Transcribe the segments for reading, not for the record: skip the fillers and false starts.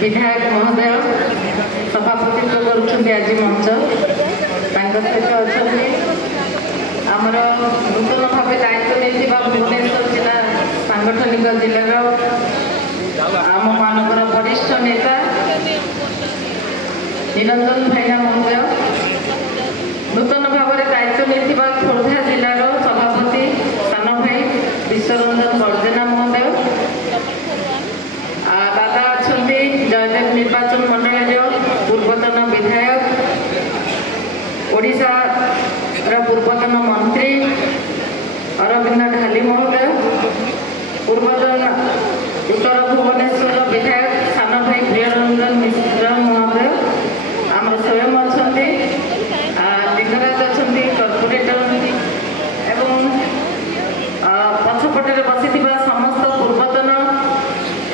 विधायक महोदय सभापतित्व करुँच आज मंच सहित अच्छा आमर नूतन भाव दायित्व नहीं भुवनेश्वर जिला सांगठनिक जिलार आम मानकर वरिष्ठ नेता निरंजन भाईना महोदय नूतन भाव दायित्व नहीं खोर्धा जिलार सभापति सान भाई विश्वरंजन बर्जेना महोदय दादा अच्छा जयदेव निर्वाचन मंडल पूर्वतन विधायक ओडिशा पूर्वतन मंत्री अरविंद ढाली महोदय पूर्वतन उत्तर भुवनेश्वर विधायक सान भाई प्रियरंजन मिश्र महोदय आम स्वयं अच्छा लिंगराज अच्छा कर्पोरेटर एवं पछपटे बसी समस्त पूर्वतन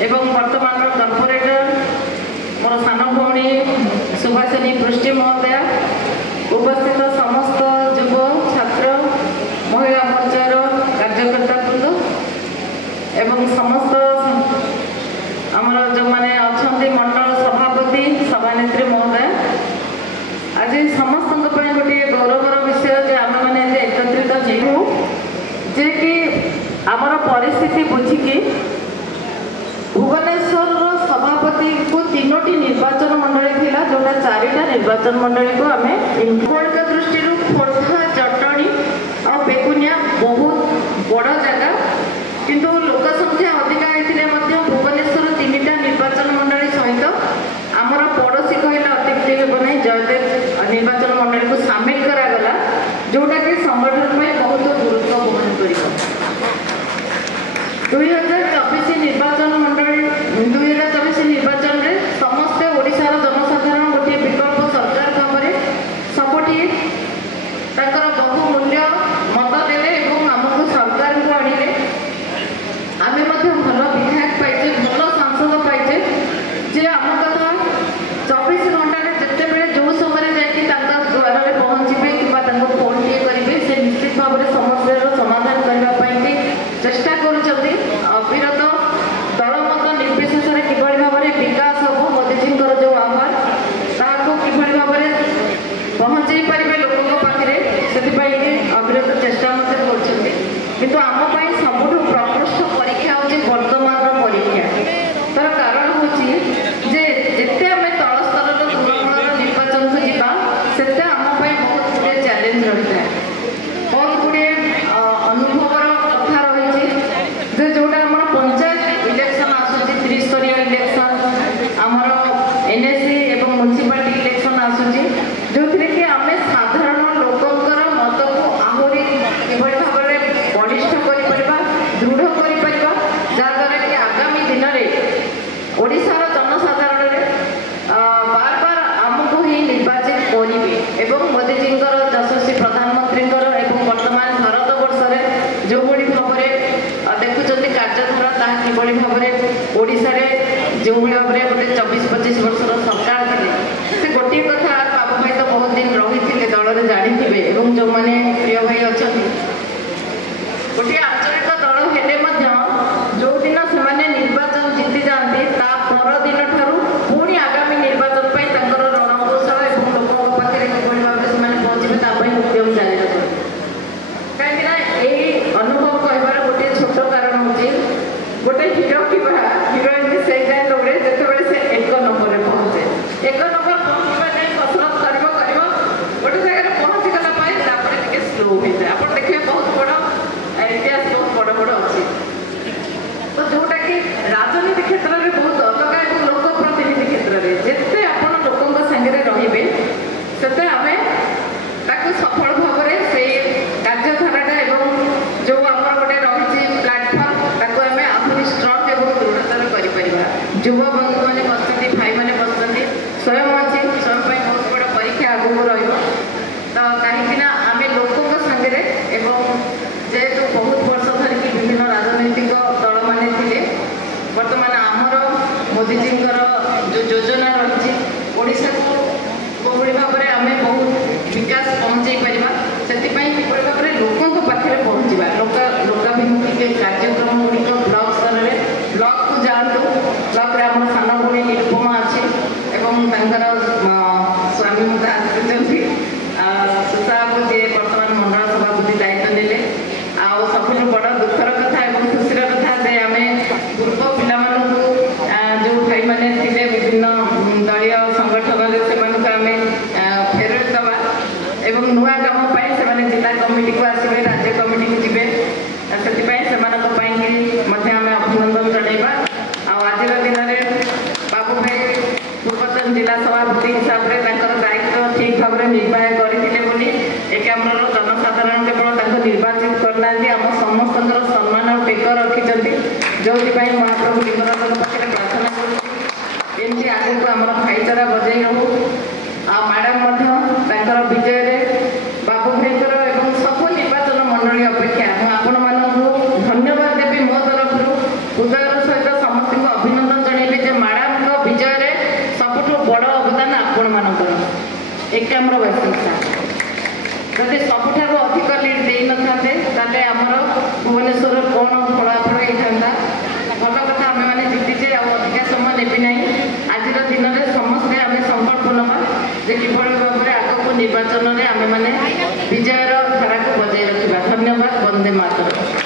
एवं वर्तमान कर्पोरेटर मोर सान भौणी सुभाषिनी पृष्टि महोदया उपस्थित समस्त युव छात्र महिला मोर्चार कार्यकर्ता बृंद एवं समस्त आमर जो मैंने अच्छा मंडल सभापति सभानेत्री महोदय आज समस्त गोटे गौरवर विषय जे आम मैंने एकत्रित जीवु जे कि आमर परिस्थिति बुझिकी भुवनेश्वर सभापति को तीनोटी निर्वाचन मंडली थिला जोटा चारिटा निर्वाचन मंडली को आम भौगोलिक दृष्टि खोर्धा जटणी और बेकुनिया बहुत बड़ जगह किंतु लोक संख्या अधिका होते भुवनेश्वर तीनटा निर्वाचन मंडली सहित आमर पड़ोशी कहले अत्युक्ति हेब ना जयदेव निर्वाचन मंडली को सामिल करागला जोटा कि संगठन में बहुत गुरुत्व बहन कर 2024 निर्वाचन मंडली 2024 निर्वाचन में समस्ते ओडिशार जनसाधारण गोटे विकल्प सरकार भाव सबुठी बहुमूल्य मत देले आमको सरकार को आनिले आम भल विधायक पाइचे भल सांसद पाइचे जे आम कथा 24 घंटे जिते बड़े जो समय जाकर द्वार में पहुँचे कि फोन टे करेंगे से निश्चित भाव में समस्या समाधान करने चेष्टा कर अविरत दल मत निर्विशेष किभली भाव में विकास हम मोदीजी जो आह्वान ताकू किभली भाव में पहुँचे पारे लोकों पाखे से अविरत चेष्टा कर आम सबुठ प्रकृष्ट परीक्षा हूँ वर्तमान परीक्षा तार कारण हूँ जे जिते आम तल स्तर तृणमूल निर्वाचन को जीवा से आम बहुत गुड़े चैलेंज रही है बहुत गुड़े अनुभवर कथा रही जोटा आम पंचायत इलेक्शन आसूसी त्रिस्तरीय इलेक्शन आमर एनएससी एवं म्युनिसिपालिटी इलेक्शन आसूसी जो थी कि आम साधारण लोकंर मत को आहरी किभली भाव में बलिष्ठ कर दृढ़ कर जहाँद्वारा कि आगामी दिन में ओडिशार जनसाधारण बार बार आमको ही निर्वाचित करेंगे एवं मोदीजी यशस्वी प्रधानमंत्री एवं वर्तमान भारत वर्ष जो भाव में देखुं कार्यधारा ताहा किभली भाव में ओडिशा जो भाव में गोटे 24-25 वर्षर सरकार थे से गोटे कथा बाबू भाई तो बहुत दिन रही दल में जानी जो मैंने प्रिय भाई अच्छा गोटे आंचलिक दल हेले जो दिन से निर्वाचन जीति जाती परदिन ठारू पुणी आगामी निर्वाचन रणकौशल और लोकों पाखे किभली भाव में पहुँचे उद्यम जारी रखें कहीं अनुभव कहबार गोटे छोट कारण हूँ गोटे हिरो कि हिरोइन से जाए दौड़े जिते से 1 नंबर में पहुँचे 1 नंबर पहुँचा जाए कसरत कर गोटे जगह पहुँची गला स्लो हो जाए आप देखिए बहुत बड़ इतिहास बहुत बड़ बड़ अच्छी तो जोटा कि राजनीति क्षेत्र में बहुत अलग और लोक प्रतिनिधि क्षेत्र में जिते आप लोकों सागर रे से आम सफल भाव में से कार्यधाराटा एवं जो आम गोटे रही प्लाटफर्म ताको आम आहरी स्ट्रंग और दृढ़तार कर युवा बंधु मैंने बसती भाई मैंने बसती स्वयं अच्छी स्वयं बहुत बड़ परीक्षा आगू तो कहीं आम लोकों सागर एवं जेहेतु बहुत वर्ष धरिकी विभिन्न राजनैतिक दल मैंने थे वर्तमान आमर मोदीजी जो योजना रही ओडिशा को कोभली भाव में आम बहुत विकास पहुँचे पारा से किभली भाव में लोकों पाखे पहुँचा लोकाभिमुखी कार्यक्रम गुड़िक ब्लॉक स्तर में ब्लॉक को जातु ब्लॉक आम सान भूमि निरुपमा रखिंट जो महाप्रभु लिंगराज पाखे प्रार्थना करमती आगे आम भाईचारा बजाई रहू मैडम विजय बाबू भाई सब निर्वाचन मंडली अपेक्षा आपण मानक धन्यवाद देवी मो तरफ हृदय सहित समस्त को अभिनंदन जनइबी जे मैडम विजय सबुठ बड़ अवदान आपण मानकर एकाम्र वैशिष्टा जदि सबुठ अधिक लीड दे ना आमर भुवनेश्वर कौन फलाफल होता भल कथा आम मैंने जीतीचे अधिका समय नेबी ना आज दिन में समस्ते आम संकल्प नवा जे किभली भाव में आगक निर्वाचन में आम मैंने विजयर धारा को बजाय रखा धन्यवाद वंदे मातरम।